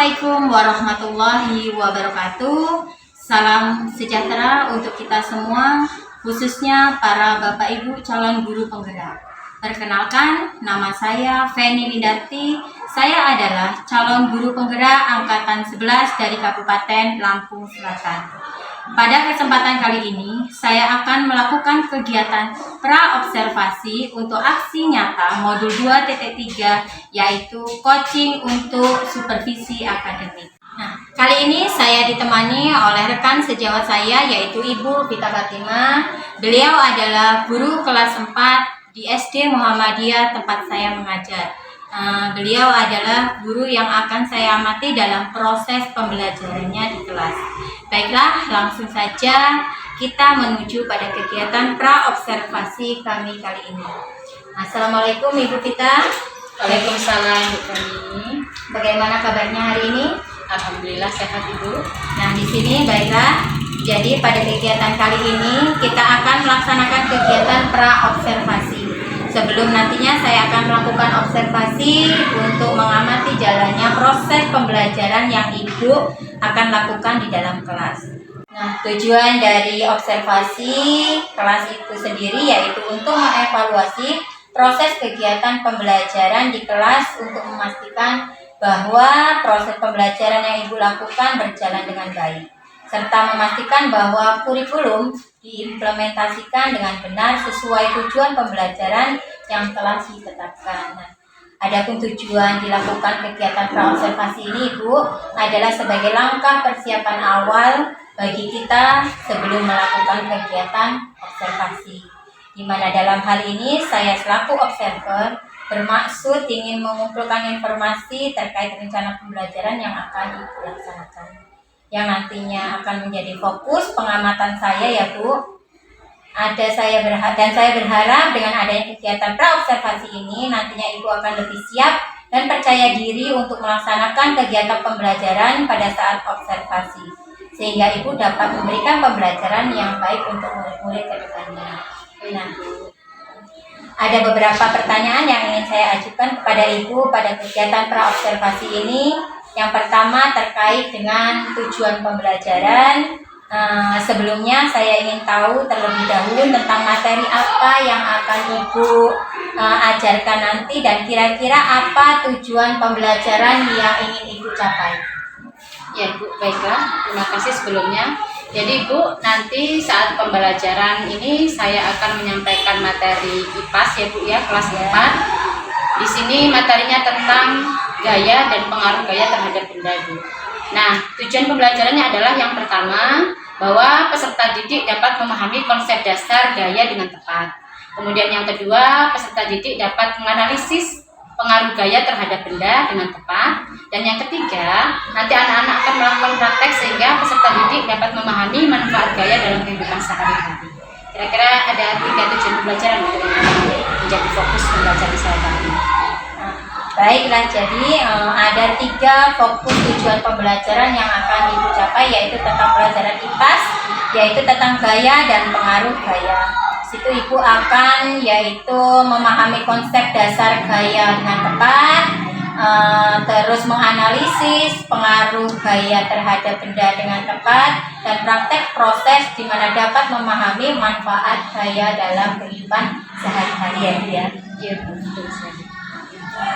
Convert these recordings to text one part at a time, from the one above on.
Assalamualaikum warahmatullahi wabarakatuh. Salam sejahtera untuk kita semua, khususnya para Bapak Ibu calon guru penggerak. Perkenalkan, nama saya Feni Windarti. Saya adalah calon guru penggerak angkatan 11 dari Kabupaten Lampung Selatan. Pada kesempatan kali ini, saya akan melakukan kegiatan pra-observasi untuk aksi nyata modul 2.3, yaitu coaching untuk supervisi akademik. Nah, kali ini saya ditemani oleh rekan sejawat saya, yaitu Ibu Vita Fatimah. Beliau adalah guru kelas 4 di SD Muhammadiyah tempat saya mengajar. Beliau adalah guru yang akan saya amati dalam proses pembelajarannya di kelas. Baiklah, langsung saja kita menuju pada kegiatan pra-observasi kami kali ini. Assalamualaikum Ibu Vita. Waalaikumsalam Bu Feni. Bagaimana kabarnya hari ini? Alhamdulillah sehat Ibu. Nah, di sini baiklah. Jadi pada kegiatan kali ini kita akan melaksanakan kegiatan pra-observasi. Sebelum nantinya saya akan melakukan observasi untuk mengamati jalannya proses pembelajaran yang Ibu akan lakukan di dalam kelas. Nah, tujuan dari observasi kelas itu sendiri yaitu untuk mengevaluasi proses kegiatan pembelajaran di kelas untuk memastikan bahwa proses pembelajaran yang Ibu lakukan berjalan dengan baik, serta memastikan bahwa kurikulum diimplementasikan dengan benar sesuai tujuan pembelajaran yang telah ditetapkan. Nah, adapun tujuan dilakukan kegiatan pra-observasi ini, Ibu, adalah sebagai langkah persiapan awal bagi kita sebelum melakukan kegiatan observasi. Di mana dalam hal ini saya selaku observer bermaksud ingin mengumpulkan informasi terkait rencana pembelajaran yang akan Ibu laksanakan, yang nantinya akan menjadi fokus pengamatan saya, ya Bu. Saya berharap dengan adanya kegiatan pra-observasi ini nantinya Ibu akan lebih siap dan percaya diri untuk melaksanakan kegiatan pembelajaran pada saat observasi, sehingga Ibu dapat memberikan pembelajaran yang baik untuk murid-murid ke depannya. Nah, ada beberapa pertanyaan yang ingin saya ajukan kepada Ibu pada kegiatan pra-observasi ini. Yang pertama terkait dengan tujuan pembelajaran. Sebelumnya saya ingin tahu terlebih dahulu tentang materi apa yang akan Ibu ajarkan nanti, dan kira-kira apa tujuan pembelajaran yang ingin Ibu capai. Ya Bu, baiklah. Terima kasih sebelumnya. Jadi Bu, nanti saat pembelajaran ini saya akan menyampaikan materi IPAS ya Bu ya, kelas 4. Di sini materinya tentang gaya dan pengaruh gaya terhadap benda Bu. Nah, tujuan pembelajarannya adalah yang pertama, bahwa peserta didik dapat memahami konsep dasar gaya dengan tepat. Kemudian yang kedua, peserta didik dapat menganalisis pengaruh gaya terhadap benda dengan tepat. Dan yang ketiga, nanti anak-anak akan melakukan praktek sehingga peserta didik dapat memahami manfaat gaya dalam kehidupan sehari-hari. Kira-kira ada 3 tujuan pembelajaran yang menjadi fokus pembelajaran saya kali ini. Baiklah, jadi ada 3 fokus tujuan pembelajaran yang akan Ibu capai, yaitu tentang pelajaran IPAS, yaitu tentang gaya dan pengaruh gaya. Situ Ibu akan yaitu memahami konsep dasar gaya dengan tepat, terus menganalisis pengaruh gaya terhadap benda dengan tepat, dan praktek proses di mana dapat memahami manfaat gaya dalam kehidupan sehari-hari ya. Iya Bu, betul sekali.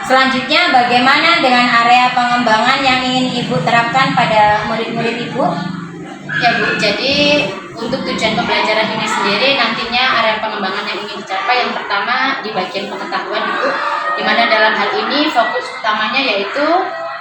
Selanjutnya, bagaimana dengan area pengembangan yang ingin Ibu terapkan pada murid-murid Ibu? Ya Bu, jadi untuk tujuan pembelajaran ini sendiri nantinya area pengembangan yang ingin dicapai yang pertama di bagian pengetahuan Ibu, di mana dalam hal ini fokus utamanya yaitu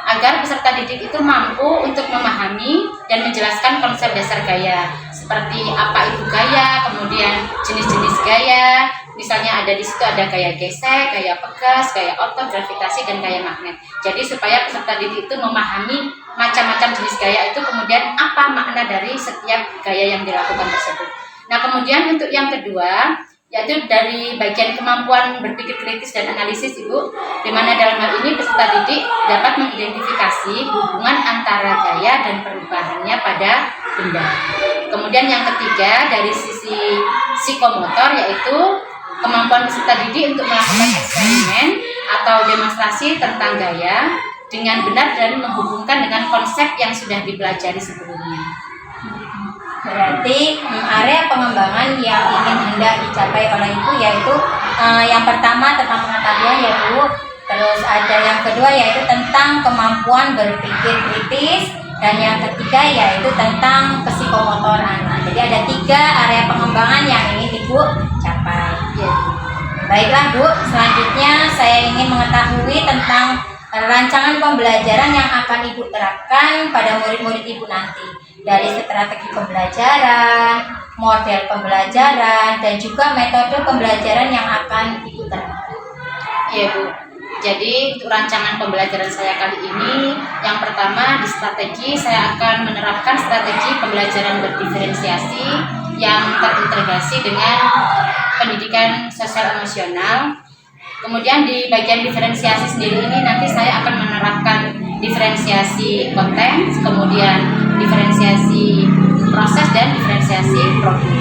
agar peserta didik itu mampu untuk memahami dan menjelaskan konsep dasar gaya, seperti apa itu gaya, kemudian jenis-jenis gaya. Misalnya ada di situ ada gaya gesek, gaya pegas, gaya otot, gravitasi, dan gaya magnet. Jadi supaya peserta didik itu memahami macam-macam jenis gaya itu, kemudian apa makna dari setiap gaya yang dilakukan tersebut. Nah, kemudian untuk yang kedua yaitu dari bagian kemampuan berpikir kritis dan analisis Ibu, di mana dalam hal ini peserta didik dapat mengidentifikasi hubungan antara gaya dan perubahannya pada benda. Kemudian yang ketiga dari sisi psikomotor yaitu kemampuan peserta didik untuk melakukan eksperimen atau demonstrasi tentang gaya dengan benar dan menghubungkan dengan konsep yang sudah dipelajari sebelumnya. Berarti area pengembangan yang ingin hendak dicapai oleh Ibu yaitu yang pertama tentang pengetahuan ya Bu. Terus ada yang kedua yaitu tentang kemampuan berpikir kritis, dan yang ketiga yaitu tentang psikomotoran. Nah, jadi ada 3 area pengembangan yang ingin Ibu capai. Ya. Baiklah Bu, selanjutnya saya ingin mengetahui tentang rancangan pembelajaran yang akan Ibu terapkan pada murid-murid Ibu nanti, dari strategi pembelajaran, model pembelajaran, dan juga metode pembelajaran yang akan Ibu terapkan. Iya Bu, jadi untuk rancangan pembelajaran saya kali ini, yang pertama di strategi saya akan menerapkan strategi pembelajaran berdiferensiasi yang terintegrasi dengan pendidikan sosial emosional. Kemudian di bagian diferensiasi sendiri ini nanti saya akan menerapkan diferensiasi konten, kemudian diferensiasi proses, dan diferensiasi produk.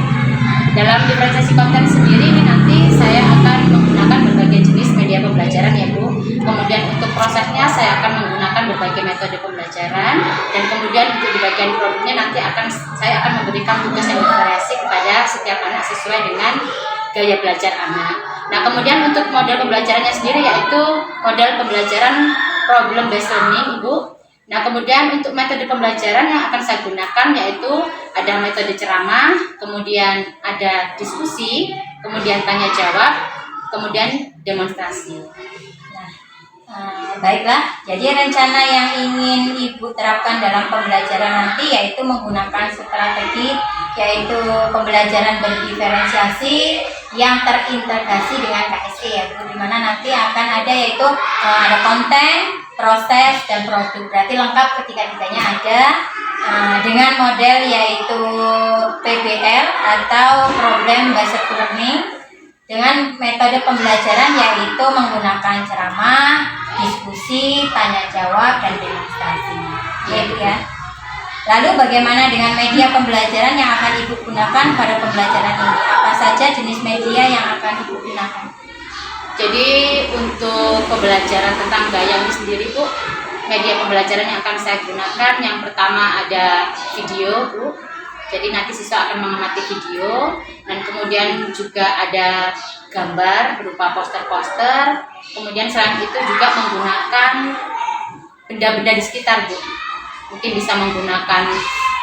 Dalam diferensiasi konten sendiri ini nanti saya akan menggunakan berbagai jenis media pembelajaran ya Bu. Kemudian untuk prosesnya saya akan menggunakan berbagai metode pembelajaran, dan kemudian untuk di bagian produknya nanti saya akan memberikan tugas yang bervariasi kepada setiap anak sesuai dengan gaya belajar anak. Nah, kemudian untuk model pembelajarannya sendiri yaitu model pembelajaran problem based learning Ibu. Nah, kemudian untuk metode pembelajaran yang akan saya gunakan yaitu ada metode ceramah, kemudian ada diskusi, kemudian tanya jawab, kemudian demonstrasi. Baiklah, jadi rencana yang ingin Ibu terapkan dalam pembelajaran nanti yaitu menggunakan strategi yaitu pembelajaran berdiferensiasi yang terintegrasi dengan KSE ya Bu, dimana nanti akan ada yaitu ada konten, proses, dan produk. Berarti lengkap ketiga-tiganya ada dengan model yaitu PBL atau Problem Based Learning, dengan metode pembelajaran yaitu menggunakan ceramah, diskusi, tanya jawab, dan demonstrasi. Gitu ya. Lalu bagaimana dengan media pembelajaran yang akan Ibu gunakan pada pembelajaran ini? Apa saja jenis media yang akan Ibu gunakan? Jadi untuk pembelajaran tentang gaya ini sendiri Bu, media pembelajaran yang akan saya gunakan yang pertama ada video Bu. Jadi nanti siswa akan mengamati video, dan kemudian juga ada gambar berupa poster-poster. Kemudian selain itu juga menggunakan benda-benda di sekitar Bu. Mungkin bisa menggunakan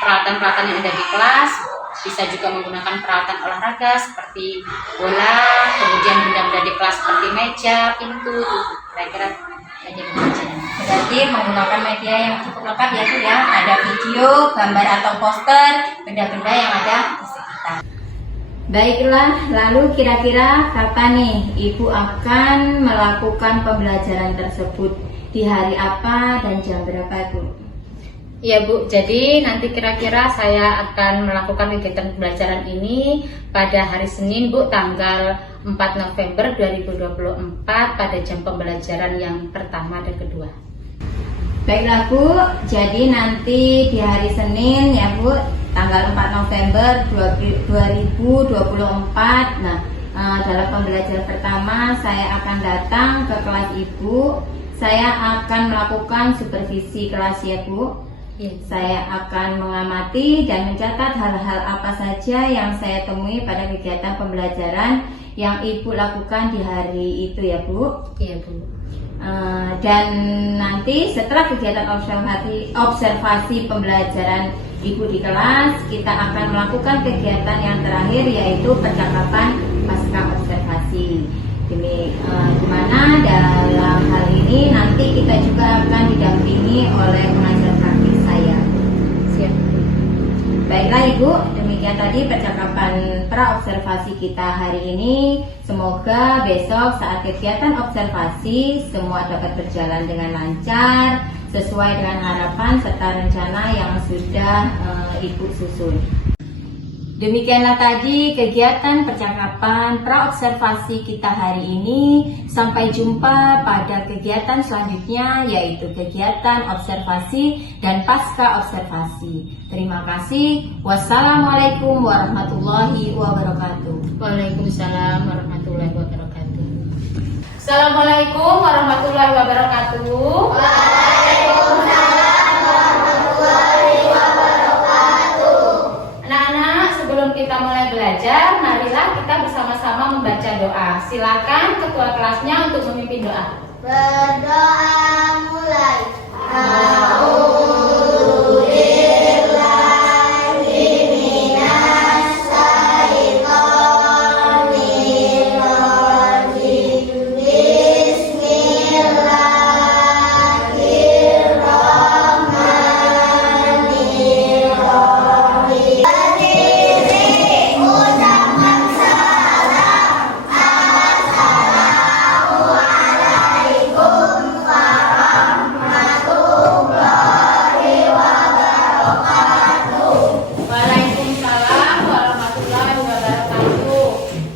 peralatan-peralatan yang ada di kelas, bisa juga menggunakan peralatan olahraga seperti bola, kemudian benda-benda di kelas seperti meja, pintu, kira-kira media pembelajaran. Berarti menggunakan media yang cukup lengkap ya Bu ya, ada video, gambar atau poster, benda-benda yang ada di sekitar. Baiklah, lalu kira-kira kapan nih Ibu akan melakukan pembelajaran tersebut? Di hari apa dan jam berapa Bu? Iya Bu, jadi nanti kira-kira saya akan melakukan kegiatan pembelajaran ini pada hari Senin Bu, tanggal 4 November 2024 pada jam pembelajaran yang pertama dan kedua. Baiklah Bu, jadi nanti di hari Senin ya Bu, tanggal 4 November 2024. Nah, dalam pembelajaran pertama saya akan datang ke kelas Ibu. Saya akan melakukan supervisi kelas ya Bu. Saya akan mengamati dan mencatat hal-hal apa saja yang saya temui pada kegiatan pembelajaran yang Ibu lakukan di hari itu ya Bu. Iya Bu. Dan nanti setelah kegiatan observasi pembelajaran Ibu di kelas, kita akan melakukan kegiatan yang terakhir yaitu percakapan pasca observasi. Dimana dalam hal ini nanti kita juga akan didampingi oleh pengajar praktik saya. Siap. Baiklah Ibu, demikian tadi percakapan pra-observasi kita hari ini. Semoga besok saat kegiatan observasi semua dapat berjalan dengan lancar, sesuai dengan harapan serta rencana yang sudah Ibu susun. Demikianlah tadi kegiatan percakapan pra-observasi kita hari ini. Sampai jumpa pada kegiatan selanjutnya yaitu kegiatan observasi dan pasca observasi. Terima kasih. Wassalamualaikum warahmatullahi wabarakatuh. Waalaikumsalam warahmatullahi wabarakatuh. Assalamualaikum warahmatullahi wabarakatuh. Silakan ketua kelasnya untuk memimpin doa. Berdoa mulai. Waalaikumsalam warahmatullahi wabarakatuh.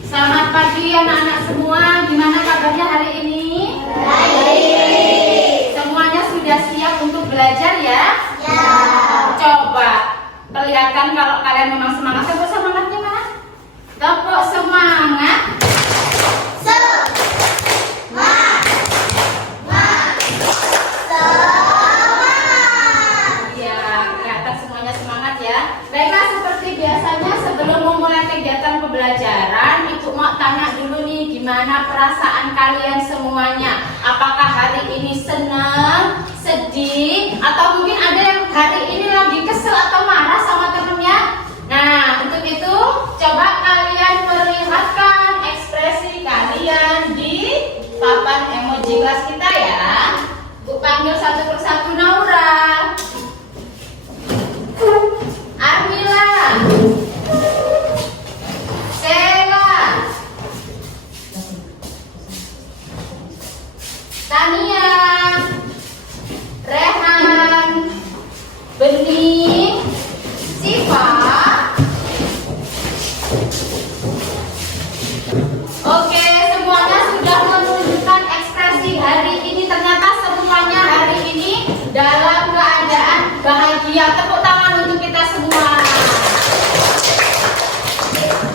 Selamat pagi anak-anak semua. Gimana kabarnya hari ini? Baik. Semuanya sudah siap untuk belajar ya? Ya. Coba perlihatkan kalau kalian memang semangat. Tepuk semangatnya mana? Tepuk semangat. Iya, kelihatan semuanya semangat ya. Baiklah, seperti biasanya sebelum memulai kegiatan pembelajaran, Ibu mau tanya dulu nih, gimana perasaan kalian semuanya? Apakah hari ini senang, sedih, atau mungkin ada yang hari ini lagi kesel atau marah sama temennya? Nah, untuk itu coba kalian perlihatkan ekspresi kalian di papan emoji kelas kita ya. Bu panggil satu persatu. Naura, Armila, Sheila, Tania, Rehan, Bening, Siva. Oke, semuanya sudah menunjukkan ekspresi hari ini. Ternyata semuanya hari ini dalam keadaan bahagia. Tepuk tangan untuk kita semua.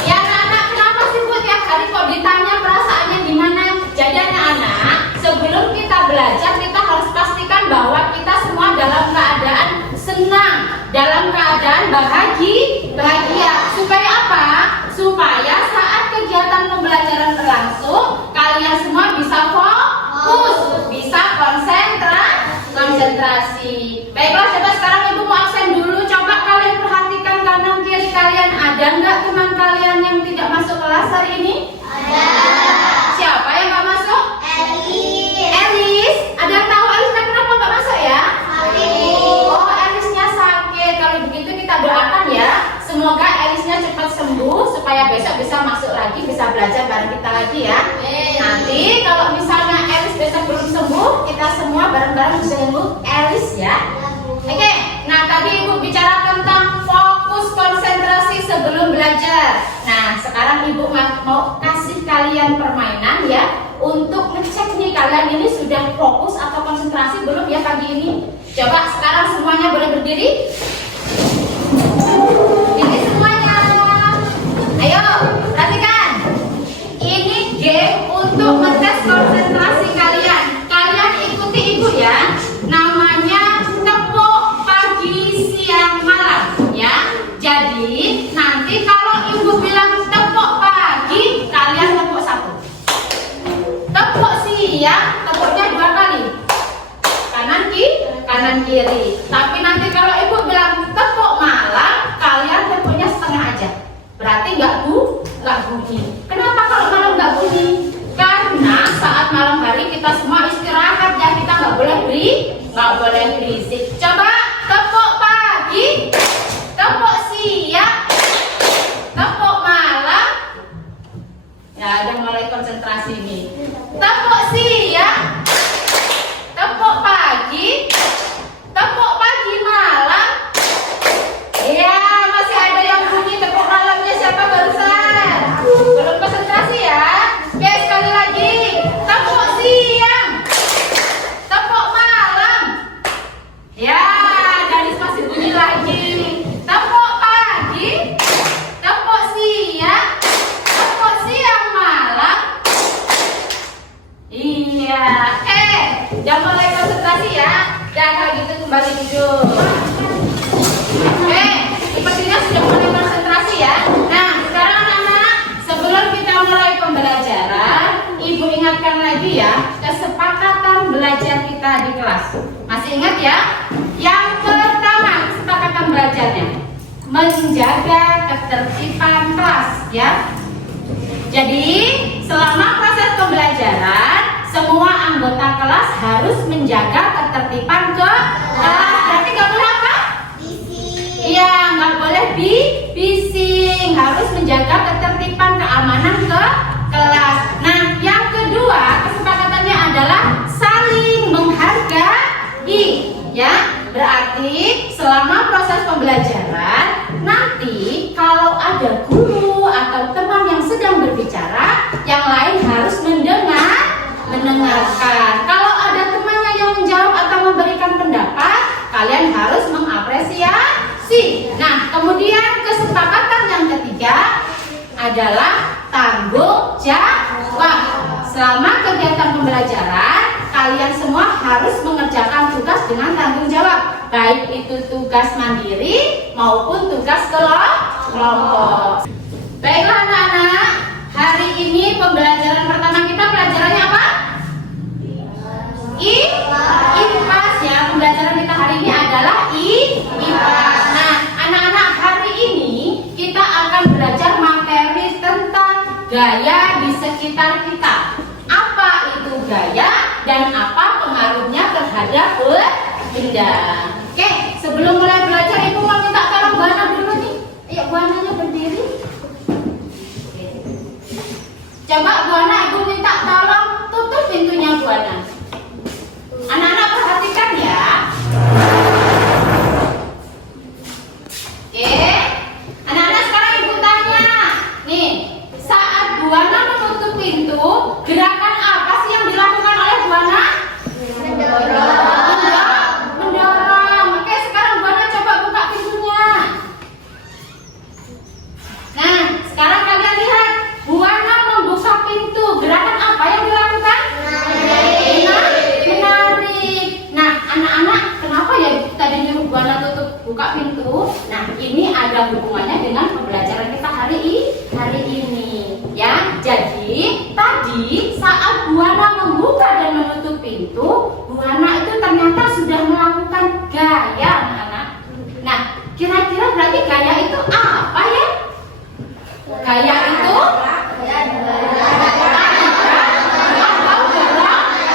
Ya anak-anak, kenapa sih Bu tiap hari kok ditanya perasaannya gimana? Jadi anak-anak, sebelum kita belajar kita harus pastikan bahwa kita semua dalam keadaan senang, dalam keadaan bahagia. Supaya apa? Supaya saat kegiatan pembelajaran berlangsung, kalian semua bisa fokus, bisa konsentrasi. Baiklah, coba sekarang Ibu mau absen dulu. Coba kalian perhatikan kanan kiri kalian, ada nggak teman kalian yang tidak masuk kelas hari ini? Ada. Siapa yang nggak masuk? Elis. Ada yang tahu Elisnya kenapa nggak masuk ya? Oh, Elisnya sakit. Kalau begitu kita doakan ya, semoga Elisnya cepat sembuh supaya besok bisa masuk lagi, bisa belajar bareng kita lagi ya. Nanti kalau misalnya Elis besok belum sembuh, kita semua bareng-bareng bisa jenguk Elis ya. Oke, nah tadi Ibu bicara tentang fokus konsentrasi sebelum belajar. Nah, sekarang Ibu mau kasih kalian permainan ya, untuk ngecek nih kalian ini sudah fokus atau konsentrasi belum ya pagi ini. Coba sekarang semuanya boleh berdiri. Ini semuanya. Ayo, perhatikan. Ini game untuk ngetes konsentrasi kalian. Kalian ikuti Ibu ya. Namanya tepuk pagi, siang, malam ya. Jadi nanti kalau Ibu bilang tepuk pagi, kalian tepuk satu. Tepuk siang, tepuknya 2 kali. Kanan kiri. Tapi nanti kalau Ibu bilang tepuk malam, kalian tepuknya setengah aja. Berarti nggak bunyi. Kenapa kalau malam nggak bunyi? Karena saat malam hari kita semua istirahat ya, kita nggak boleh berisik. Coba tepuk pagi, tepuk siang, tepuk malam. Ya, ada mulai konsentrasi nih. Tepuk siang, tepuk pagi, tepuk pagi malam. Iya, masih ada yang bunyi tepuk malamnya siapa barusan? Belum konsentrasi ya. Oke, sekali lagi. Tepuk siang, tepuk malam. Ya, Danis masih bunyi lagi. Tepuk pagi, tepuk siang malam. Iya, jangan mulai konsentrasi ya. Dan kalau gitu kembali duduk. Sepertinya sudah mulai konsentrasi ya. Nah, sekarang anak-anak, sebelum kita mulai pembelajaran, ingatkan lagi ya kesepakatan belajar kita di kelas. Masih ingat ya? Yang pertama kesepakatan belajarnya menjaga ketertiban kelas ya. Jadi selama proses pembelajaran semua anggota kelas harus menjaga ketertiban ke kelas. Berarti nggak boleh apa? Iya, nggak boleh bising. Harus menjaga ketertiban keamanan ke kelas. Nah, yang kedua kesepakatannya adalah saling menghargai. Ya, berarti selama proses pembelajaran nanti kalau ada guru atau teman yang sedang berbicara, yang lain harus mendengarkan. Kalau ada temannya yang menjawab atau memberikan pendapat, kalian harus mengapresiasi. Nah, kemudian kesepakatan yang ketiga adalah tanggung jawab. Selama kegiatan pembelajaran, kalian semua harus mengerjakan tugas dengan tanggung jawab, baik itu tugas mandiri maupun tugas kelompok. Baiklah anak-anak, hari ini pembelajaran pertama kita pelajarannya apa? IPAS ya. Pembelajaran kita hari ini adalah IPAS. Nah, anak-anak, hari ini kita akan belajar materi tentang gaya di sekitar kita. Apa itu gaya dan apa pengaruhnya terhadap benda. Oke, sebelum mulai belajar Ibu mau minta tolong Bu Ana dulu nih. Ayo Bu Ananya berdiri. Coba Bu Ana, Ibu minta tolong tutup pintunya Bu Ana. Anak-anak perhatikan ya. Oke, anak-anak sekarang Ibu tanya. Nih, saat Bu Ana menutup pintu, gerakan apa sih yang dilakukan oleh Bu Ana? Mendorong. Oke, sekarang Bu Ana coba buka pintunya. Nah, sekarang kalian lihat Bu Ana membuka pintu. Gerakan apa yang dilakukan? Menarik. Nah, anak-anak, kenapa ya tadi nyuruh Bu Ana tutup buka pintu? Nah, ini ada hubungannya dengan pembelajaran kita hari ini. Ya, jadi tadi saat Bu Ana membuka dan menutup pintu, Bu Ana itu ternyata sudah melakukan gaya, anak-anak. Nah, kira-kira berarti gaya itu apa ya? Gaya itu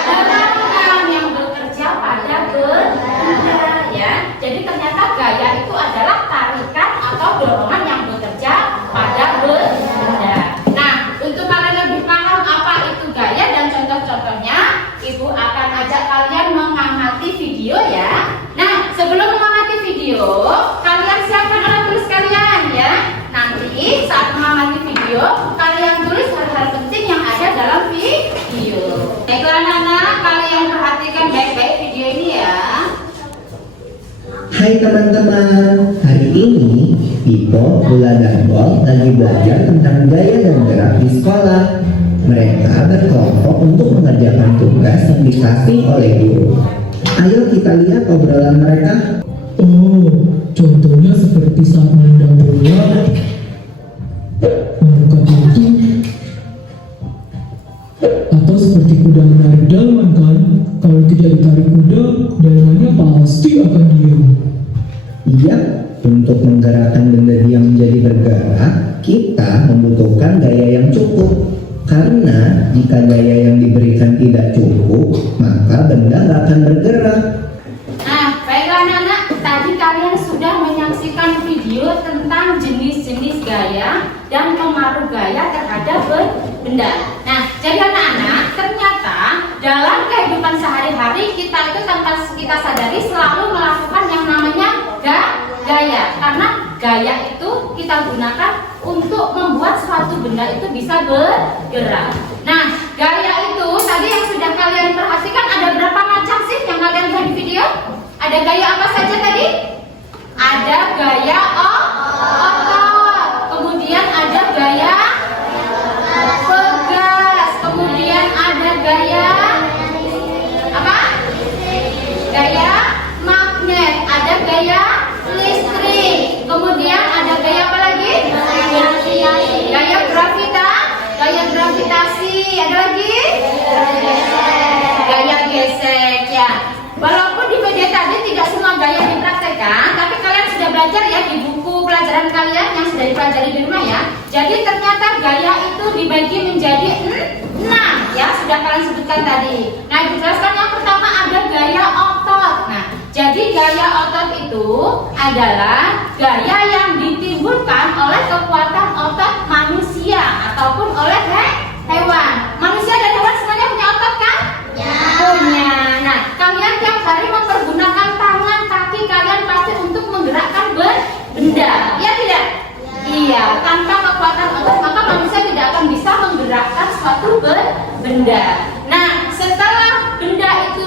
gerakan yang bekerja pada benda ya. Jadi ternyata gaya itu adalah tarikan atau dorongan yang bekerja pada benda. Nah, untuk kalian lebih paham apa itu gaya dan contoh-contohnya, Ibu akan ajak kalian mengamati video ya. Nah, sebelum mengamati video, kalian siapkan alat tulis kalian ya. Nanti saat mengamati video, kalian tulis hal-hal penting yang ada dalam video. Baiklah anak-anak, kalian perhatikan baik-baik video ini ya. Hai teman-teman, hari ini Pipo, Bula, dan Bol lagi belajar tentang gaya dan gerak di sekolah. Mereka berkelompok untuk mengerjakan tugas yang dikasih oleh guru. Ayo kita lihat obrolan mereka. Oh, contohnya seperti saat menendang bola, membuka pintu, atau seperti kuda menarik delman kan? Kalau tidak ditarik kuda, delmannya pasti akan diam. Iya, untuk menggerakkan benda yang menjadi bergerak, kita membutuhkan gaya yang cukup. Karena jika gaya yang diberikan tidak cukup, maka benda nggak akan bergerak. Nah, baiklah anak-anak, tadi kalian sudah menyaksikan video tentang jenis-jenis gaya dan pengaruh gaya terhadap benda. Nah, jadi anak-anak, ternyata dalam kehidupan sehari-hari kita itu tanpa kita sadari selalu melakukan yang namanya gaya. Karena gaya itu kita gunakan untuk membuat suatu benda itu bisa bergerak. Nah, gaya itu tadi yang sudah kalian perhatikan ada berapa macam sih yang kalian lihat di video? Ada gaya apa saja tadi? Ada gaya otot, kemudian ada gaya pegas, kemudian ada gaya apa? Gaya magnet, ada gaya listrik, kemudian ada gaya apa lagi? Gaya gravitasi, ada lagi? kalian yang sudah dipelajari di rumah ya. Jadi ternyata gaya itu dibagi menjadi 6 ya, sudah kalian sebutkan tadi. Nah, dijelaskan yang pertama ada gaya otot. Nah, jadi gaya otot itu adalah gaya yang ditimbulkan oleh kekuatan otot manusia ataupun oleh hewan. Manusia dan hewan semuanya punya otot kan? Ya. Punya. Nah, kalian tiap hari mempergunakan tangan, kaki kalian pasti untuk menggerakkan benda. Iya tidak? Iya. Tanpa kekuatan otot maka manusia tidak akan bisa menggerakkan suatu benda. Nah, setelah benda itu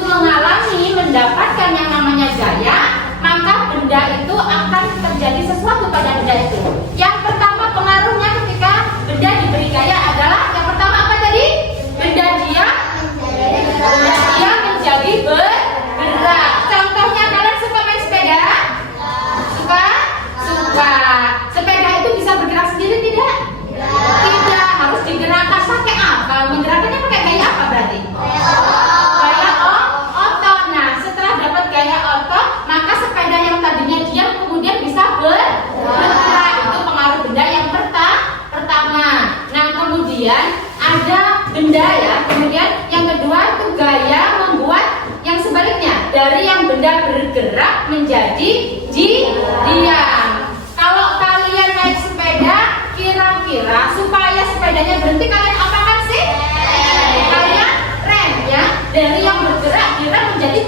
mendapatkan yang namanya gaya, maka benda itu akan terjadi sesuatu pada benda itu. Yang pertama pengaruhnya ketika benda diberi gaya adalah yang pertama apa tadi? Benda dia menjadi bergerak. Contohnya kalian suka main sepeda? Suka? Sepeda itu bisa bergerak sendiri tidak? Tidak, harus digerakkan. Pakai apa? Menggerakkannya pakai gaya apa berarti? Gaya otot. Nah, setelah dapat gaya otot, maka sepeda yang tadinya diam kemudian bisa bergerak. Itu pengaruh benda yang pertama. Nah, kemudian ada benda ya. Kemudian yang kedua itu gaya membuat yang sebaliknya, dari yang benda bergerak menjadi diam. Kalau kalian naik sepeda, kira-kira supaya sepedanya berhenti kalian apakan sih? Kalian rem ya. Dari yang bergerak direm menjadi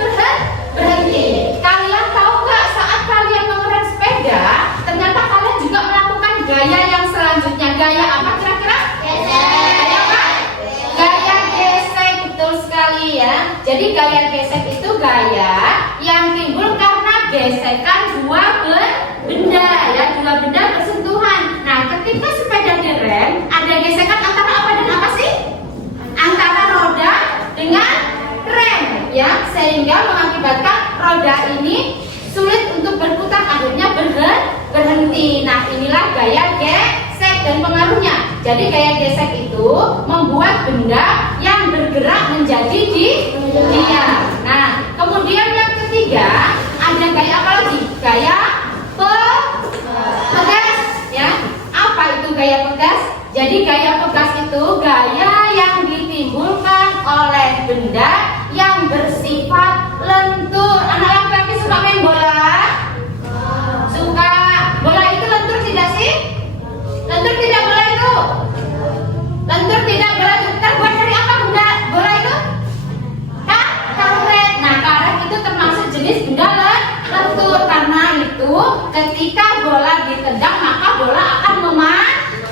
berhenti. Kalian tahu nggak saat kalian mengerem sepeda, ternyata kalian juga melakukan gaya yang selanjutnya. Gaya apa kira-kira? Gaya apa? Gaya gesek, betul sekali ya. Jadi gaya gesek itu gaya yang timbul karena gesekan dua benda ya, dua benda bersentuhan. Nah, ketika sepeda direm, ada gesekan antara apa dan apa sih? Antara roda dengan rem ya, sehingga mengakibatkan roda ini sulit untuk berputar, akhirnya berhenti. Nah, inilah gaya gesek dan pengaruhnya. Jadi gaya gesek itu membuat benda yang bergerak menjadi diam. Nah, kemudian yang ketiga ada gaya apa lagi? Gaya pegas ya. Apa itu gaya pegas? Jadi gaya pegas itu gaya yang ditimbulkan oleh benda yang bersifat lentur. Anak laki-laki suka main bola? Suka. Bola itu lentur tidak sih? Lentur tidak bola itu? Lentur tidak bola itu. Terbuat dari apa benda bola itu? Karet. Nah, karet itu termasuk jenis benda lentur. Karena itu ketika bola ditendang maka bola akan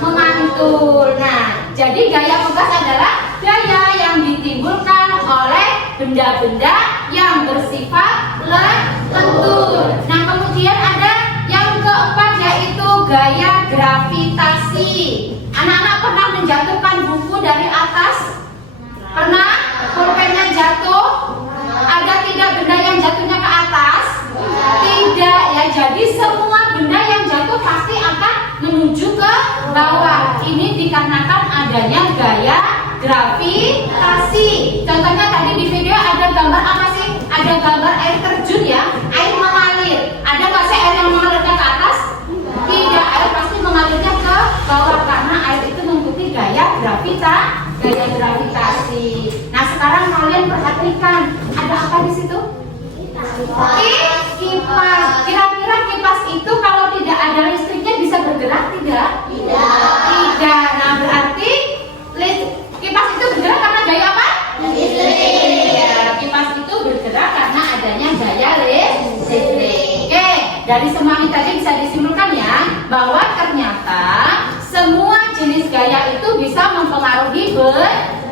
memantul. Nah, jadi gaya pegas adalah gaya yang ditimbulkan oleh benda-benda yang bersifat lentur. Nah, kemudian ada yang keempat yaitu gaya gravitasi. Anak-anak pernah menjatuhkan buku dari atas? Pernah? Pulpennya jatuh? Ada tidak benda yang jatuhnya ke atas? Tidak ya, jadi semua benda yang jatuh pasti akan menuju ke bawah. Ini dikarenakan adanya gaya gravitasi. Contohnya tadi di video ada gambar apa sih? Ada gambar air terjun ya, air mengalir. Ada nggak sih air yang mengalirnya ke atas? Tidak, air pasti mengalirnya ke bawah karena air itu mengikuti gaya gravitasi. Nah, sekarang kalian perhatikan, ada apa di situ? Kipas. Kira-kira kipas itu kalau tidak ada listriknya bisa bergerak tidak? Tidak. Nah, berarti kipas itu bergerak karena gaya apa? Listrik. Ya, kipas itu bergerak karena adanya gaya listrik. Oke, dari semua ini tadi bisa disimpulkan ya bahwa ternyata semua jenis gaya itu bisa mempengaruhi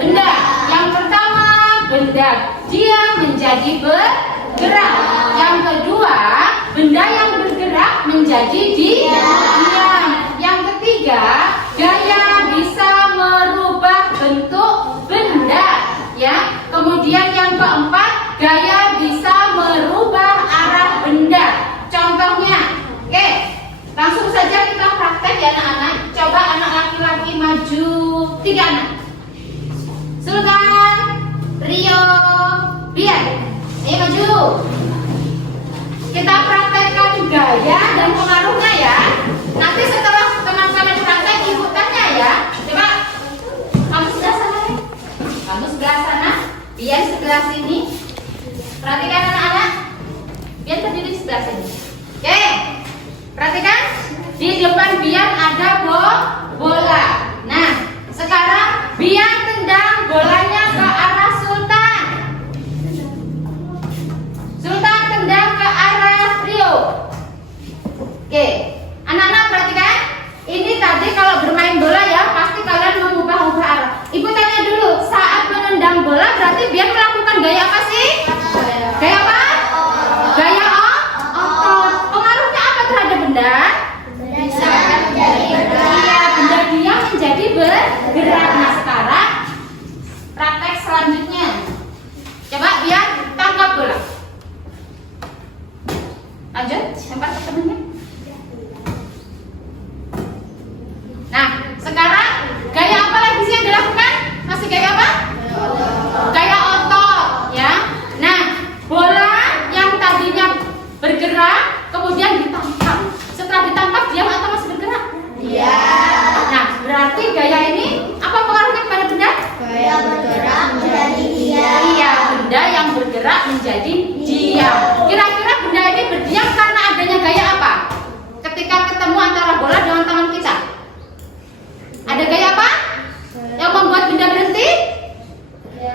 benda. Yang pertama, benda dia menjadi bergerak. Yang kedua, benda yang bergerak menjadi diam. Yang ketiga, gaya bisa merubah bentuk benda ya. Kemudian yang keempat, gaya bisa merubah arah benda. Contohnya, oke, langsung saja kita praktek ya anak-anak. Coba anak laki-laki maju 3 anak. Sultan, Rio, Bian. Ayo maju. Kita praktekkan gaya dan pengaruhnya ya. Nanti sebelah sini. Perhatikan anak-anak. Biar berdiri di sebelah sini. Oke. Perhatikan. Di depan Bian ada bola. Nah, sekarang Bian tendang bolanya ke arah Sultan. Sultan tendang ke arah Rio. Oke. Anak-anak perhatikan. Ini tadi kalau bermain bola ya, pasti kalian mengubah-ubah arah. Ibu tanya dulu, saat menendang bola berarti Bian melakukan gaya apa sih? Gaya apa? Gaya otot. Pengaruhnya apa terhadap benda? Iya, benda dia menjadi bergerak. Nah sekarang praktek selanjutnya. Coba Bian tangkap bola. Lanjut, lempar ke temennya. Nah, sekarang gaya apa lagi sih yang dilakukan? Masih gaya apa? Gaya otot, ya. Nah, bola yang tadinya bergerak kemudian ditangkap. Setelah ditangkap diam atau masih bergerak? Iya. Nah, berarti gaya ini apa pengaruhnya kepada benda? Gaya bergerak menjadi diam. Iya, benda yang bergerak menjadi diam. Kira-kira benda ini berdiam karena adanya gaya apa? Ketika ketemu antara bola dengan tangan kita. Ada gaya apa? Yang membuat benda berhenti?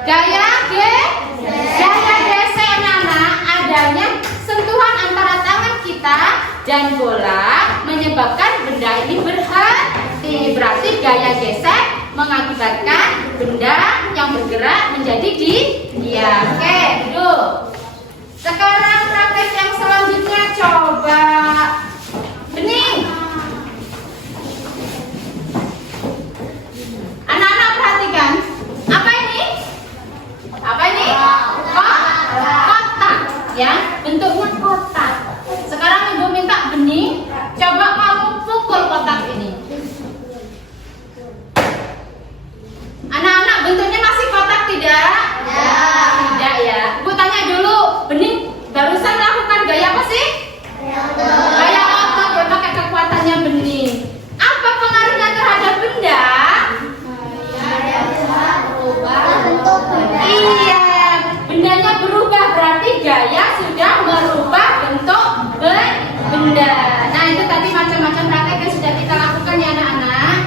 Gaya gesek anak-anak. Adanya sentuhan antara tangan kita dan bola menyebabkan benda ini berhenti. Berarti gaya gesek mengakibatkan benda yang bergerak menjadi diam. Oke, duduk. Sekarang praktek yang selanjutnya coba bening. Anak-anak perhatikan. Apa ini? Apa ini? Kotak. Ya, bentuknya kotak. Sekarang Ibu minta bening, coba kamu pukul kotak ini. Anak-anak bentuknya masih kotak tidak? Ya. Tidak ya. Ibu tanya dulu, bening barusan lakukan gaya apa sih? Gaya otot, berbagai kekuatannya bening. Apa pengaruhnya terhadap benda? Bentuk benda. Iya, bendanya berubah, berarti gaya sudah merubah bentuk benda. Nah, itu tadi macam-macam praktek yang sudah kita lakukan ya anak-anak.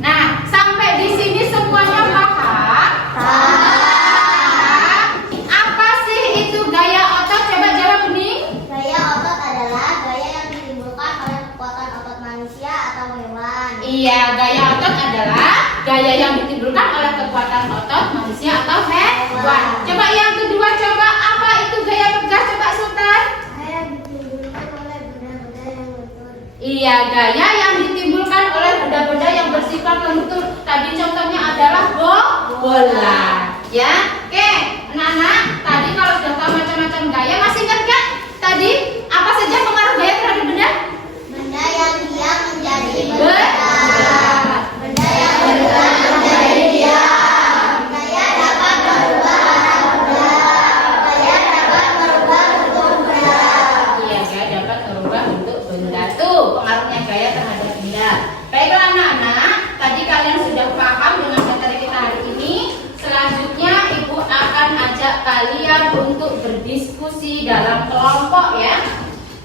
Nah, sampai di sini semuanya paham? Apa sih itu gaya otot? Coba jawab bening. Gaya otot adalah gaya yang ditimbulkan oleh kekuatan otot manusia atau hewan. Iya, gaya otot adalah gaya yang ditimbulkan oleh kekuatan otot manusia atau hewan. Coba yang kedua, coba apa itu gaya megah? Coba Sultan. Gaya yang ditimbulkan oleh benda-benda yang lentur. Iya, gaya yang ditimbulkan oleh benda-benda yang bersifat lentur. Tadi contohnya adalah bola. Ya, oke, anak-anak. Tadi kalau sudah tahu macam-macam gaya, masih ingat nggak? Tadi apa saja pengaruh gaya terhadap benda? Benda yang diam menjadi Bergerak. bergerak. Benda yang bergerak menjadi diam. Gaya dapat merubah arah benda. Gaya dapat merubah bentuk benda. Iya, gaya dapat merubah bentuk benda. Tuh pengaruhnya gaya terhadap benda. Baiklah anak-anak, tadi kalian sudah paham dengan materi kita hari ini. Selanjutnya Ibu akan ajak kalian untuk berdiskusi dalam kelompok ya.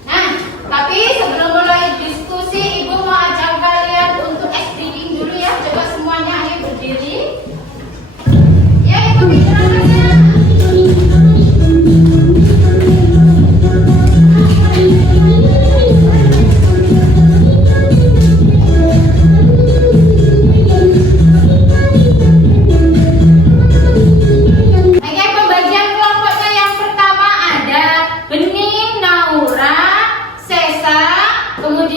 Nah, tapi sebelum mulai diskusi, Ibu mau ajak kalian untuk speaking dulu ya. Coba semuanya ayo berdiri. Ya, Ibu bicarakannya. Oke, pembagian kelompoknya yang pertama ada Bening, Naura, Sesa, kemudian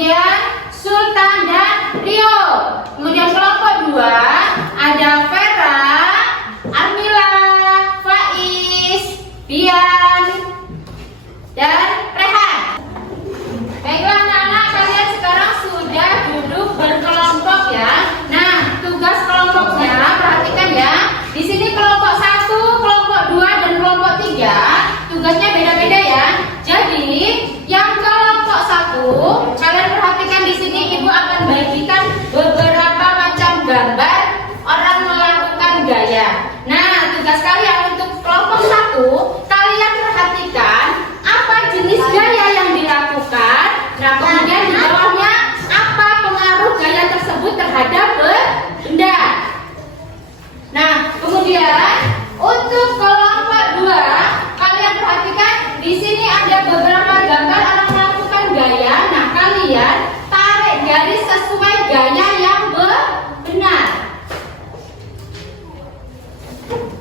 beberapa gambar anak melakukan gaya. Nah, kalian tarik garis sesuai gaya yang benar.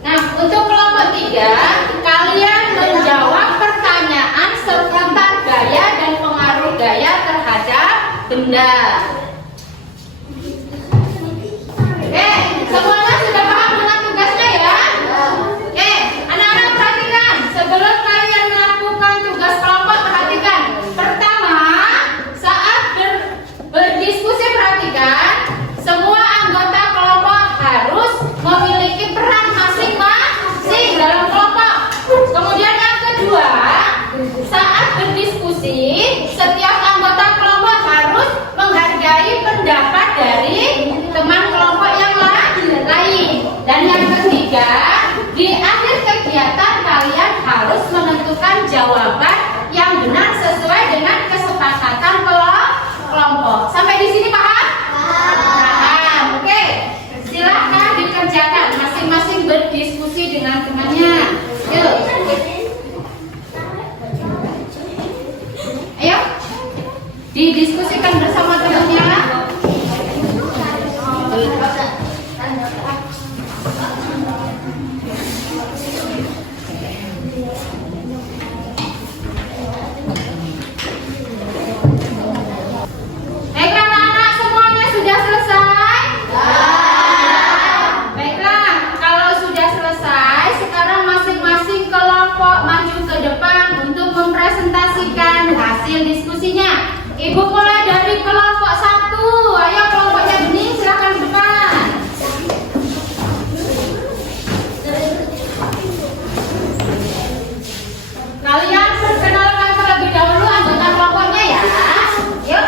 Nah, untuk kelompok 3, kalian menjawab pertanyaan seputar gaya dan pengaruh gaya terhadap benda. Oke, semuanya sudah paham dengan tugasnya ya? Oke, anak-anak perhatikan. Sebelum kalian melakukan tugas kelompok, perhatikan. Pertama, saat berdiskusi, perhatikan. Semua anggota kelompok harus memiliki peran masing-masing dalam kelompok. Kemudian yang kedua, saat berdiskusi, setiap anggota kelompok harus menghargai pendapat dari teman kelompok yang lain. Dan yang ketiga, di akhir kegiatan kalian harus menentukan jawaban yang benar sesuai dengan kesepakatan kelompok. Sampai di sini paham? Paham. Oke. Silahkan dikerjakan, masing-masing berdiskusi dengan temannya. Yuk. Ayo. Didiskusikan bersama temannya. Baiklah anak-anak, semuanya sudah selesai? Baiklah, kalau sudah selesai, sekarang masing-masing kelompok maju ke depan untuk mempresentasikan hasil diskusinya. Ibu mulai dari kelompok 1. Ayo kelompoknya Bening, silakan ke depan. Kalian perkenalkan terlebih dahulu anggota kelompoknya ya. Yuk.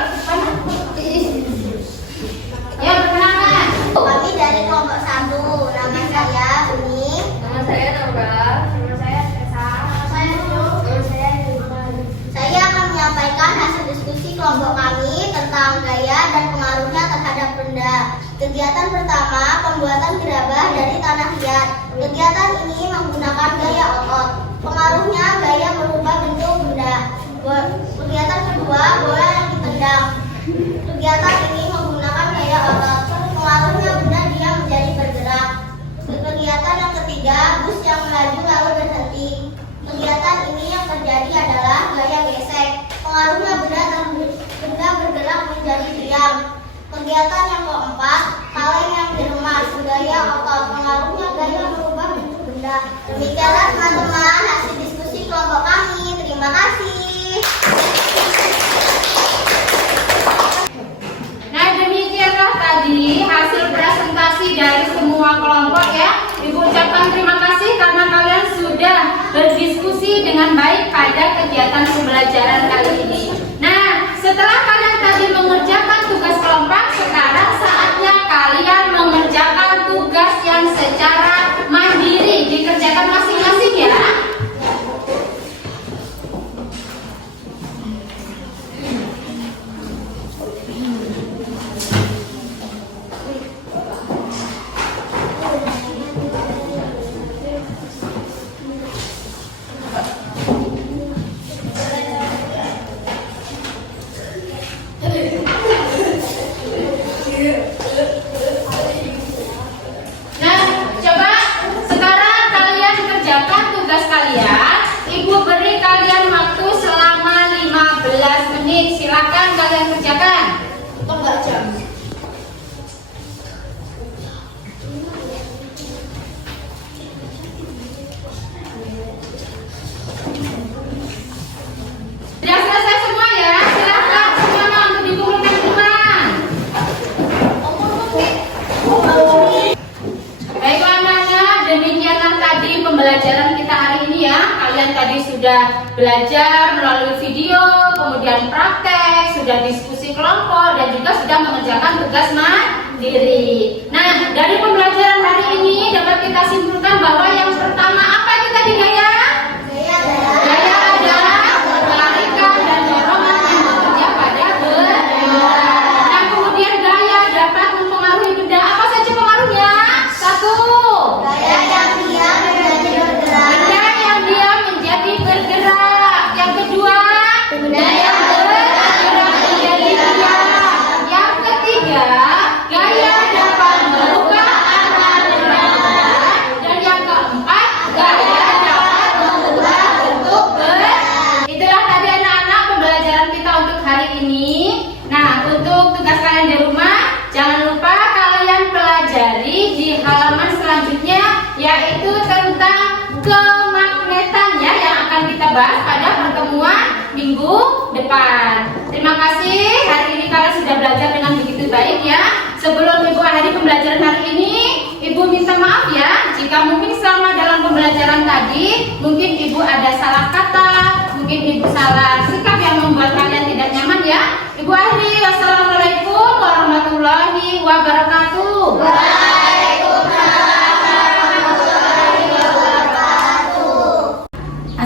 Yuk, perkenalkan. Kami dari kelompok 1. Nama saya Bening. Nama saya Laura. Nama saya Tessa. Nama saya Nur. Nama saya Irfan. Saya akan menyampaikan hasil diskusi kelompok kami tentang gaya dan pengaruhnya terhadap benda. Kegiatan pertama, pembuatan gerabah dari tanah liat. Kegiatan ini menggunakan gaya otot. Pengaruhnya, gaya merubah bentuk benda. Kegiatan kedua, bola yang ditendang. Kegiatan ini menggunakan gaya otot. Pengaruhnya, benda dia menjadi bergerak. Kegiatan yang ketiga, bus yang melaju lalu berhenti. Kegiatan ini yang terjadi adalah gaya gesek. Pengaruhnya, benda bergerak menjadi diam. Kegiatan yang keempat, kaleng yang diremas, gaya otot. Pengaruhnya, gaya merubah bentuk benda. Demikianlah teman-teman hasil diskusi kelompok kami. Terima kasih. Nah, demikianlah tadi hasil presentasi dari semua kelompok ya. Ibu ucapkan terima kasih karena kalian sudah berdiskusi dengan baik pada kegiatan pembelajaran kali ini. Nah, setelah kalian tadi mengerjakan tugas kelompok, sekarang saatnya kalian mengerjakan tugas yang secara mandiri, dikerjakan masing-masing ya. Nah, coba sekarang kalian kerjakan tugas kalian. Ibu beri kalian waktu selama 15 menit. Silakan kalian kerjakan. Tunggu jam. Sudah selesai semua ya? Silakan semuanya untuk dikumpulkan ke rumah. Baiklah anak-anak, demikianlah tadi pembelajaran kita hari ini ya. Kalian tadi sudah belajar melalui video, kemudian praktek, sudah diskusi kelompok, dan juga sudah mengerjakan tugas mandiri. Nah, dari pembelajaran hari ini dapat kita simpulkan bahwa yang pertama apa itu tadi gaya? Gaya adalah tarikan dan dorongan yang bekerja pada benda. Nah, kemudian gaya dapat mempengaruhi benda. Apa saja pengaruhnya? 1. Gaya yang diam menjadi bergerak. Benda yang diam menjadi bergerak. Yang kedua, minggu depan. Terima kasih, hari ini kalian sudah belajar dengan begitu baik ya. Sebelum Ibu akhiri pembelajaran hari ini, Ibu minta maaf ya jika mungkin selama dalam pembelajaran tadi mungkin Ibu ada salah kata, mungkin Ibu salah sikap yang membuat kalian tidak nyaman ya. Ibu akhiri, wassalamualaikum warahmatullahi wabarakatuh.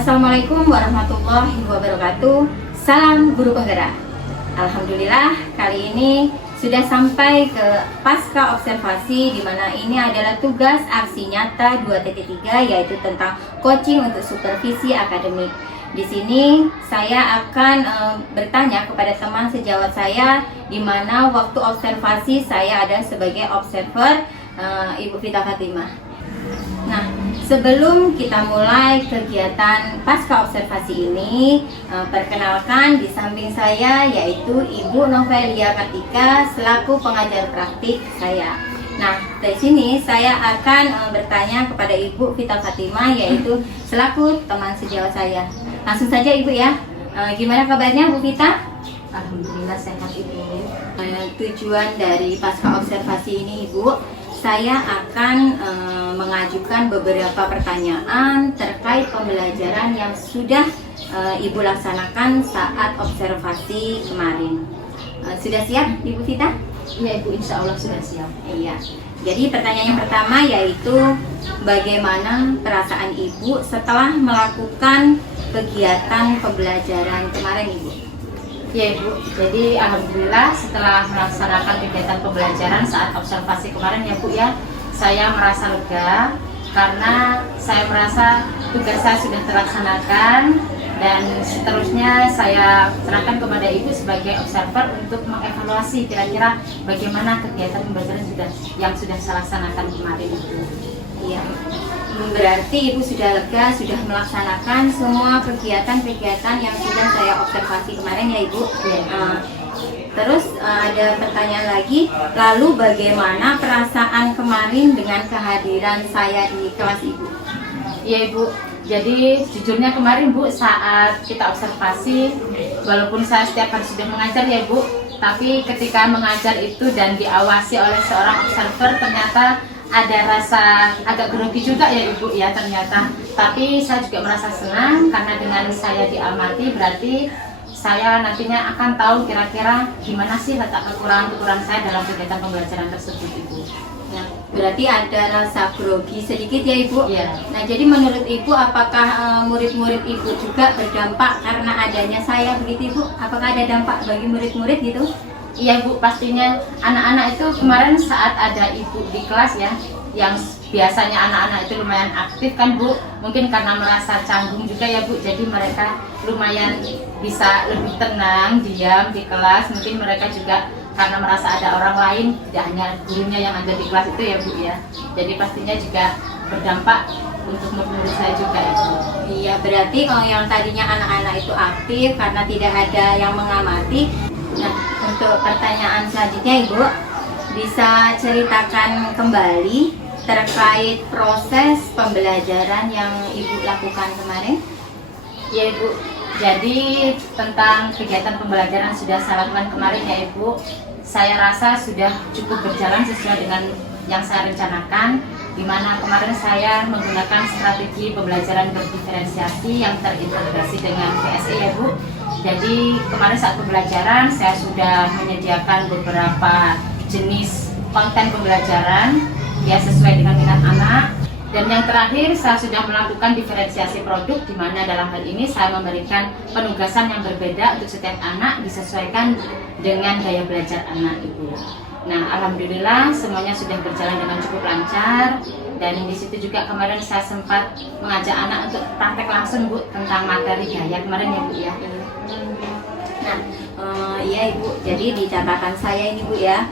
Assalamualaikum warahmatullahi wabarakatuh. Salam guru penggerak. Alhamdulillah kali ini sudah sampai ke pasca observasi, di mana ini adalah tugas aksi nyata 2.3 yaitu tentang coaching untuk supervisi akademik. Di sini saya akan bertanya kepada teman sejawat saya, di mana waktu observasi saya ada sebagai observer Ibu Vita Fatimah. Nah, sebelum kita mulai kegiatan pasca observasi ini, perkenalkan di samping saya yaitu Ibu Novelia Kartika selaku pengajar praktik saya. Nah, dari sini saya akan bertanya kepada Ibu Vita Fatimah yaitu selaku teman sejawat saya. Langsung saja Ibu ya, gimana kabarnya Bu Vita? Alhamdulillah sehat Ibu. Tujuan dari pasca observasi ini Ibu, saya akan mengajukan beberapa pertanyaan terkait pembelajaran yang sudah Ibu laksanakan saat observasi kemarin. Sudah siap Ibu Vita? Ya Ibu, insya Allah sudah siap. Iya. Jadi pertanyaan yang pertama yaitu bagaimana perasaan Ibu setelah melakukan kegiatan pembelajaran kemarin Ibu? Ya Ibu, jadi alhamdulillah setelah melaksanakan kegiatan pembelajaran saat observasi kemarin ya Bu ya, saya merasa lega karena saya merasa tugas saya sudah terlaksanakan, dan seterusnya saya serahkan kepada Ibu sebagai observer untuk mengevaluasi kira-kira bagaimana kegiatan pembelajaran yang sudah saya laksanakan kemarin Ibu. Iya. Berarti Ibu sudah lega, sudah melaksanakan semua kegiatan-kegiatan yang sudah saya observasi kemarin ya Ibu. Terus ada pertanyaan lagi, lalu bagaimana perasaan kemarin dengan kehadiran saya di kelas Ibu? Iya Ibu, jadi jujurnya kemarin Bu saat kita observasi, walaupun saya setiap hari sudah mengajar ya Bu, tapi ketika mengajar itu dan diawasi oleh seorang observer ternyata ada rasa agak grogi juga ya Ibu ya ternyata. Tapi saya juga merasa senang karena dengan saya diamati berarti saya nantinya akan tahu kira-kira gimana sih letak kekurangan-kekurangan saya dalam kegiatan pembelajaran tersebut Ibu. Nah, berarti ada rasa grogi sedikit ya Ibu? Iya. Nah, jadi menurut Ibu apakah murid-murid Ibu juga berdampak karena adanya saya begitu Ibu? Apakah ada dampak bagi murid-murid gitu? Iya Bu, pastinya anak-anak itu kemarin saat ada Ibu di kelas ya, yang biasanya anak-anak itu lumayan aktif kan Bu, mungkin karena merasa canggung juga ya Bu, jadi mereka lumayan bisa lebih tenang, diam di kelas. Mungkin mereka juga karena merasa ada orang lain, tidak hanya gurunya yang ada di kelas itu ya Bu ya. Jadi pastinya juga berdampak untuk murid saya juga Ibu. Iya, berarti kalau yang tadinya anak-anak itu aktif karena tidak ada yang mengamati. Nah, untuk pertanyaan selanjutnya Ibu, bisa ceritakan kembali terkait proses pembelajaran yang Ibu lakukan kemarin? Ya Ibu, jadi tentang kegiatan pembelajaran sudah saya lakukan kemarin ya Ibu, saya rasa sudah cukup berjalan sesuai dengan yang saya rencanakan, di mana kemarin saya menggunakan strategi pembelajaran berdiferensiasi yang terintegrasi dengan PSE ya Bu. Jadi kemarin saat pembelajaran saya sudah menyediakan beberapa jenis konten pembelajaran ya sesuai dengan minat anak. Dan yang terakhir saya sudah melakukan diferensiasi produk, di mana dalam hal ini saya memberikan penugasan yang berbeda untuk setiap anak disesuaikan dengan gaya belajar anak Ibu. Nah, alhamdulillah semuanya sudah berjalan dengan cukup lancar, dan di situ juga kemarin saya sempat mengajak anak untuk praktek langsung Bu tentang materi gaya kemarin ya Bu ya. Nah, iya Ibu, jadi di catatan saya ini Bu ya,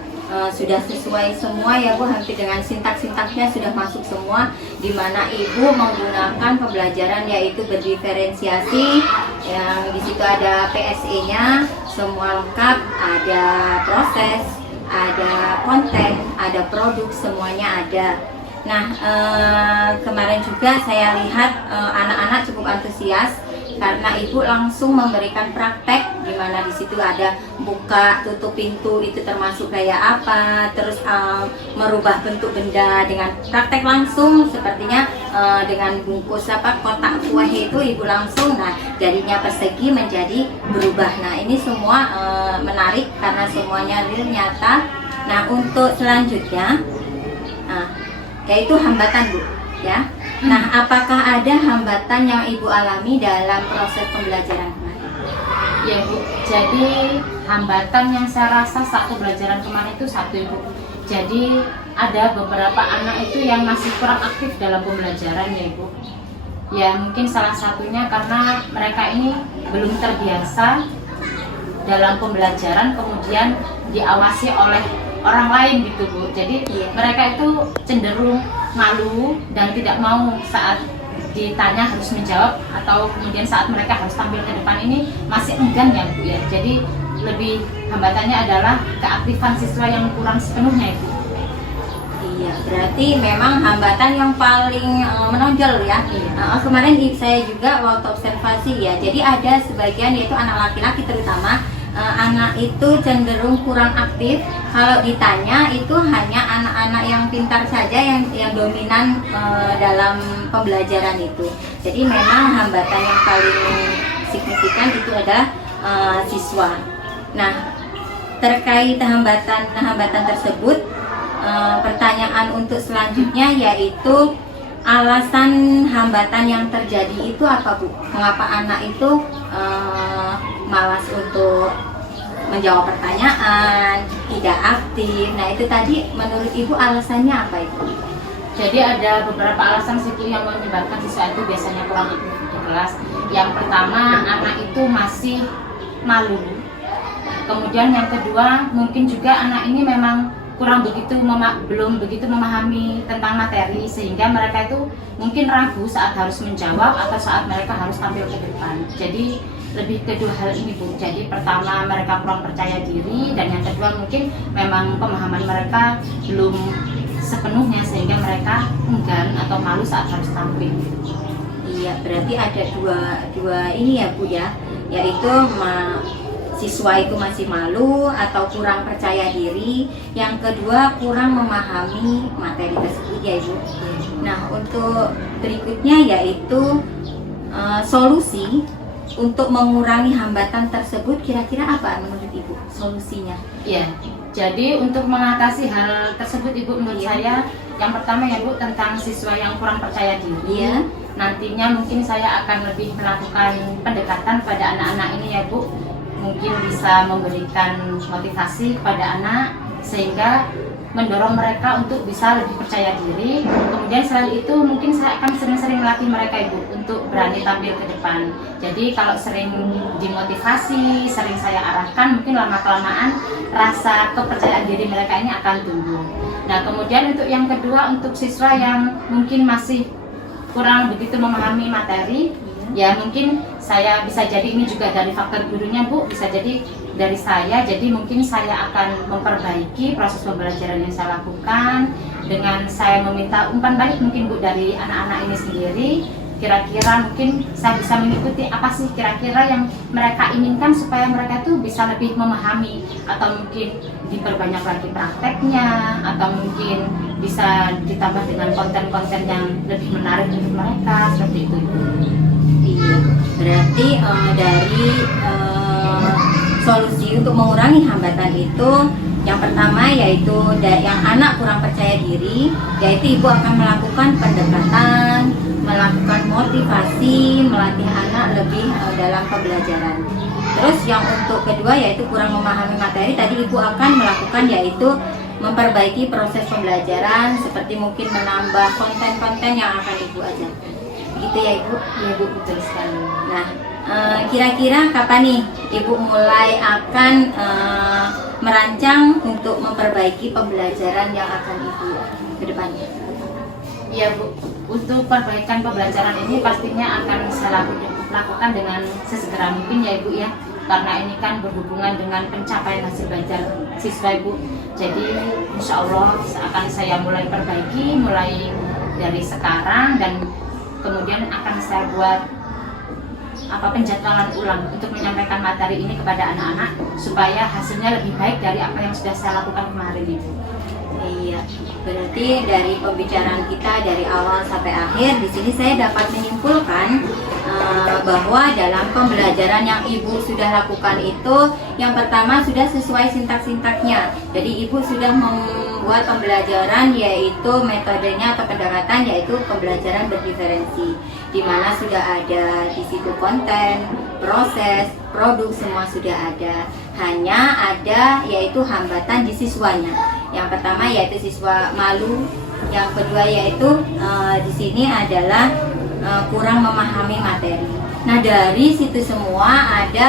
sudah sesuai semua ya Bu, hampir dengan sintak-sintaknya sudah masuk semua, di mana Ibu menggunakan pembelajaran yaitu berdiferensiasi, yang di situ ada PSE-nya, semua lengkap, ada proses, ada konten, ada produk, semuanya ada. Nah, kemarin juga saya lihat anak-anak cukup antusias karena Ibu langsung memberikan praktek di mana di situ ada buka tutup pintu itu termasuk kayak apa, terus merubah bentuk benda dengan praktek langsung, sepertinya dengan bungkus kotak kue itu Ibu langsung, nah jadinya persegi menjadi berubah. Nah ini semua menarik karena semuanya real, nyata. Nah untuk selanjutnya yaitu hambatan, Bu, ya. Nah, apakah ada hambatan yang Ibu alami dalam proses pembelajaran kemarin? Ya Bu, jadi hambatan yang saya rasa saat pembelajaran kemarin itu satu, Ibu. Jadi ada beberapa anak itu yang masih kurang aktif dalam pembelajaran, ya Ibu. Ya mungkin salah satunya karena mereka ini belum terbiasa dalam pembelajaran, kemudian diawasi oleh orang lain gitu, Bu. Jadi mereka itu cenderung malu dan tidak mau saat ditanya harus menjawab, atau kemudian saat mereka harus tampil ke depan ini masih enggan, ya Bu, ya. Jadi lebih hambatannya adalah keaktifan siswa yang kurang sepenuhnya, Ibu. Iya, berarti memang hambatan yang paling menonjol, ya. Kemarin saya juga waktu observasi, ya. Jadi ada sebagian, yaitu anak laki-laki terutama, anak itu cenderung kurang aktif. Kalau ditanya itu hanya anak-anak yang pintar saja yang dominan dalam pembelajaran itu. Jadi memang hambatan yang paling signifikan itu adalah siswa. Nah, terkait hambatan tersebut, pertanyaan untuk selanjutnya yaitu alasan hambatan yang terjadi itu apa, Bu? Mengapa anak itu malas untuk menjawab pertanyaan, tidak aktif? Nah itu tadi menurut Ibu alasannya apa itu? Jadi ada beberapa alasan situ yang menyebabkan siswa itu biasanya kurang aktif di kelas. Yang pertama, anak itu masih malu. Kemudian yang kedua, mungkin juga anak ini memang belum begitu memahami tentang materi, sehingga mereka itu mungkin ragu saat harus menjawab atau saat mereka harus tampil ke depan. Jadi lebih kedua hal ini, Bu. Jadi pertama, mereka kurang percaya diri, dan yang kedua mungkin memang pemahaman mereka belum sepenuhnya sehingga mereka enggan atau malu saat harus tampil. Iya, berarti ada dua ini ya, Bu, ya, yaitu siswa itu masih malu atau kurang percaya diri, yang kedua kurang memahami materi tersebut, ya Ibu. Nah untuk berikutnya yaitu solusi untuk mengurangi hambatan tersebut, kira-kira apa menurut Ibu solusinya? Ya, jadi untuk mengatasi hal tersebut, Ibu, menurut saya yang pertama ya Bu, tentang siswa yang kurang percaya diri. Nantinya mungkin saya akan lebih melakukan pendekatan pada anak-anak ini, ya Bu. Mungkin bisa memberikan motivasi kepada anak sehingga mendorong mereka untuk bisa lebih percaya diri. Kemudian selain itu mungkin saya akan sering-sering melatih mereka, Ibu, untuk berani tampil ke depan. Jadi kalau sering dimotivasi, sering saya arahkan, mungkin lama-kelamaan rasa kepercayaan diri mereka ini akan tumbuh. Nah kemudian untuk yang kedua, untuk siswa yang mungkin masih kurang begitu memahami materi, ya mungkin saya bisa jadi ini juga dari faktor gurunya, Bu, bisa jadi dari saya. Jadi mungkin saya akan memperbaiki proses pembelajaran yang saya lakukan dengan saya meminta umpan balik mungkin, Bu, dari anak-anak ini sendiri. Kira-kira mungkin saya bisa mengikuti apa sih kira-kira yang mereka inginkan supaya mereka tuh bisa lebih memahami, atau mungkin diperbanyak lagi prakteknya, atau mungkin bisa ditambah dengan konten-konten yang lebih menarik untuk mereka, seperti itu. Iya, berarti dari solusi untuk mengurangi hambatan itu, yang pertama yaitu yang anak kurang percaya diri, yaitu Ibu akan melakukan pendekatan, melakukan motivasi, melatih anak lebih dalam pembelajaran. Terus yang untuk kedua yaitu kurang memahami materi, tadi Ibu akan melakukan yaitu memperbaiki proses pembelajaran, seperti mungkin menambah konten-konten yang akan Ibu ajarkan. Gitu ya Ibu? Ya Bu, betul sekali. Nah, kira-kira kapan nih Ibu mulai akan merancang untuk memperbaiki pembelajaran yang akan Ibu ke depannya? Ya Bu, untuk perbaikan pembelajaran ini pastinya akan saya lakukan dengan sesegera mungkin, ya Ibu, ya. Karena ini kan berhubungan dengan pencapaian hasil belajar siswa, Ibu. Jadi insya Allah akan saya mulai perbaiki mulai dari sekarang, dan kemudian akan saya buat penjadwalan ulang untuk menyampaikan materi ini kepada anak-anak supaya hasilnya lebih baik dari apa yang sudah saya lakukan kemarin Ibu. Iya, berarti dari pembicaraan kita dari awal sampai akhir di sini saya dapat menyimpulkan bahwa dalam pembelajaran yang Ibu sudah lakukan itu, yang pertama sudah sesuai sintak-sintaknya. Jadi Ibu sudah membuat pembelajaran yaitu metodenya atau pendekatan yaitu pembelajaran berdiferensi, di mana sudah ada di situ konten, proses, produk semua sudah ada. Hanya ada yaitu hambatan di siswanya. Yang pertama yaitu siswa malu, yang kedua yaitu di sini adalah kurang memahami materi. Nah, dari situ semua ada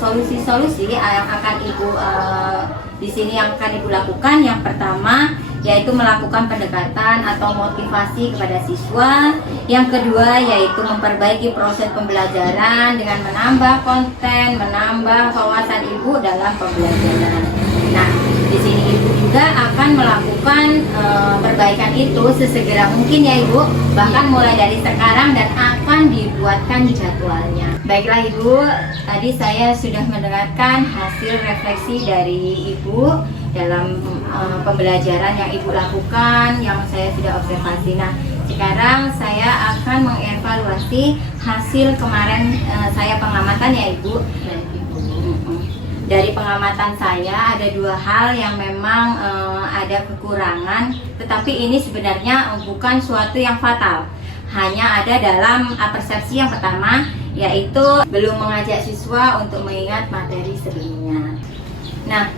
solusi-solusi yang akan Ibu di sini yang akan Ibu lakukan. Yang pertama yaitu melakukan pendekatan atau motivasi kepada siswa. Yang kedua yaitu memperbaiki proses pembelajaran dengan menambah konten, menambah wawasan Ibu dalam pembelajaran. Nah, di sini Ibu juga akan melakukan perbaikan itu sesegera mungkin ya Ibu, bahkan mulai dari sekarang dan akan dibuatkan jadwalnya. Baiklah Ibu, tadi saya sudah mendengarkan hasil refleksi dari Ibu dalam pembelajaran yang Ibu lakukan, yang saya sudah observasi. Nah, sekarang saya akan mengevaluasi hasil kemarin saya pengamatan ya Ibu. Dari pengamatan saya ada dua hal yang memang ada kekurangan, tetapi ini sebenarnya bukan suatu yang fatal. Hanya ada dalam persepsi yang pertama, yaitu belum mengajak siswa untuk mengingat materi sebelumnya. Nah,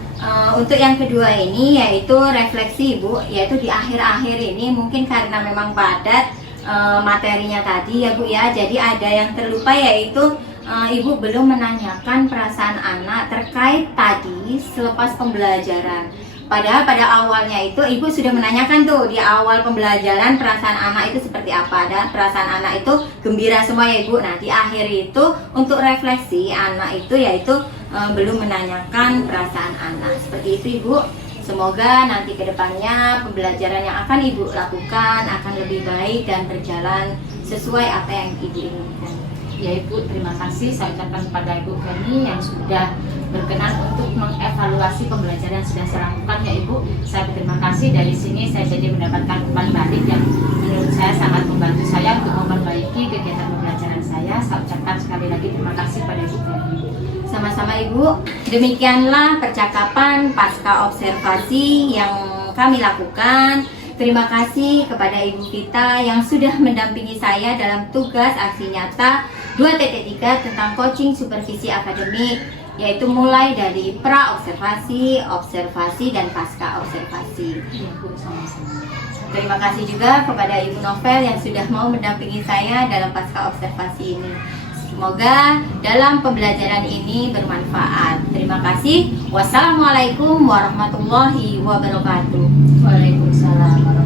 untuk yang kedua ini yaitu refleksi Ibu, yaitu di akhir-akhir ini mungkin karena memang padat materinya tadi ya Bu ya, jadi ada yang terlupa yaitu Ibu belum menanyakan perasaan anak terkait tadi selepas pembelajaran. Padahal pada awalnya itu Ibu sudah menanyakan tuh di awal pembelajaran perasaan anak itu seperti apa, dan perasaan anak itu gembira semua ya Ibu. Nah, di akhir itu untuk refleksi anak itu yaitu belum menanyakan perasaan anak. Seperti itu Ibu. Semoga nanti kedepannya pembelajaran yang akan Ibu lakukan akan lebih baik dan berjalan sesuai apa yang Ibu inginkan. Ya Ibu, terima kasih saya ucapkan kepada Ibu Feni yang sudah berkenan untuk mengevaluasi pembelajaran yang sudah saya lakukan ya Ibu. Saya berterima kasih, dari sini saya jadi mendapatkan umpan balik yang menurut saya sangat membantu saya untuk memperbaiki kegiatan pembelajaran saya. Saya ucapkan sekali lagi terima kasih pada Ibu Feni. Sama-sama Ibu. Demikianlah percakapan pasca observasi yang kami lakukan. Terima kasih kepada Ibu Vita yang sudah mendampingi saya dalam tugas aksi nyata 2.3 tentang coaching supervisi akademik, yaitu mulai dari pra-observasi, observasi, dan pasca observasi. Terima kasih juga kepada Ibu Novel yang sudah mau mendampingi saya dalam pasca observasi ini. Semoga dalam pembelajaran ini bermanfaat. Terima kasih. Wassalamualaikum warahmatullahi wabarakatuh. Waalaikumsalam.